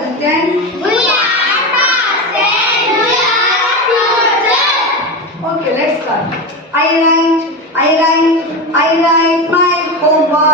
Adityan? We are fast and we are future. Okay, let's start. I write my homework.